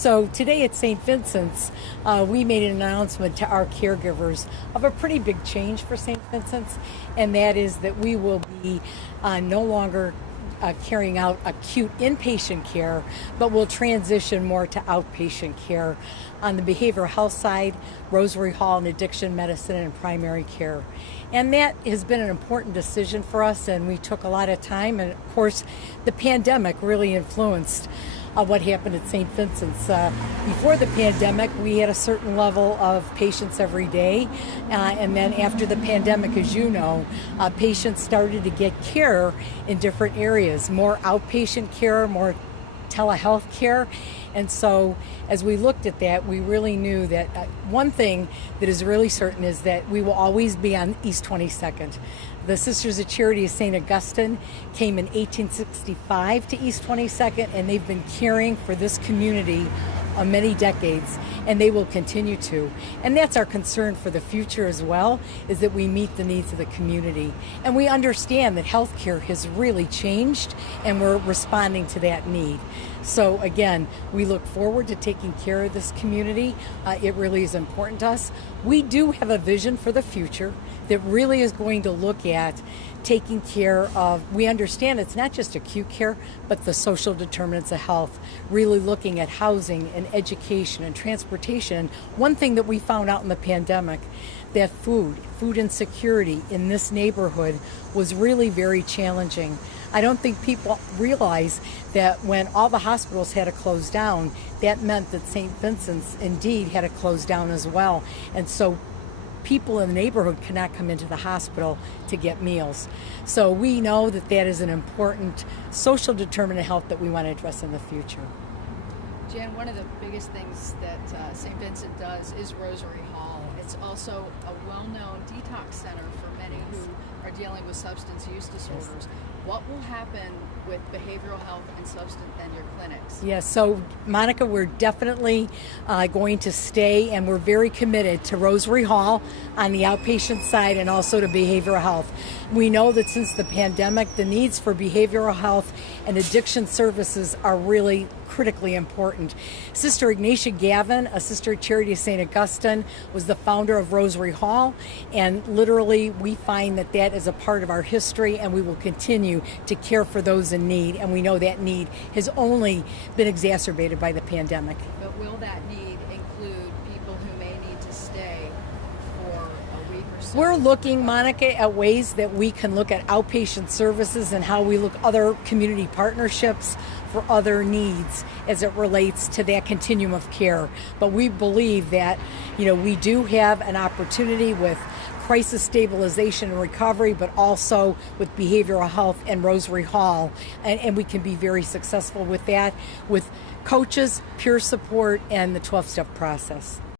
So today at St. Vincent's, we made an announcement to our caregivers of a pretty big change for St. Vincent's, and that is that we will be no longer carrying out acute inpatient care, but will transition more to outpatient care on the behavioral health side, Rosary Hall and addiction medicine and primary care. And that has been an important decision for us, and we took a lot of time, and of course the pandemic really influenced what happened at St. Vincent's. Before the pandemic, we had a certain level of patients every day, and then after the pandemic, as you know, patients started to get care in different areas, more outpatient care, more telehealth care. And so as we looked at that, we really knew that one thing that is really certain is that we will always be on East 22nd. The Sisters of Charity of St. Augustine came in 1865 to East 22nd, and they've been caring for this community many decades, and they will continue to. And that's our concern for the future as well, is that we meet the needs of the community. And we understand that healthcare has really changed, and we're responding to that need. So again, we look forward to taking care of this community. It really is important to us. We do have a vision for the future that really is going to look at taking care of, we understand it's not just acute care, but the social determinants of health, really looking at housing and education and transportation. One thing that we found out in the pandemic, that food insecurity in this neighborhood was really very challenging. I don't think people realize that when all the hospitals had to close down, that meant that St. Vincent's indeed had to close down as well. And so people in the neighborhood cannot come into the hospital to get meals. So we know that that is an important social determinant of health that we want to address in the future. Jan, one of the biggest things that St. Vincent does is Rosary Hall. It's also a well-known detox center for many who are dealing with substance use disorders. What will happen with behavioral health and substance and your clinics? Yes, so Monica, we're definitely going to stay, and we're very committed to Rosary Hall on the outpatient side and also to behavioral health. We know that since the pandemic, the needs for behavioral health and addiction services are really critically important. Sister Ignatia Gavin, a Sister of Charity of St. Augustine, was the founder of Rosary Hall, and literally we find that that is a part of our history, and we will continue to care for those in need, and we know that need has only been exacerbated by the pandemic. But will that need include people who may need to stay for a week or so? We're looking, Monica, at ways that we can look at outpatient services and how we look other community partnerships for other needs as it relates to that continuum of care. But we believe that, we do have an opportunity with crisis stabilization and recovery, but also with behavioral health and Rosary Hall. And we can be very successful with that, with coaches, peer support, and the 12-step process.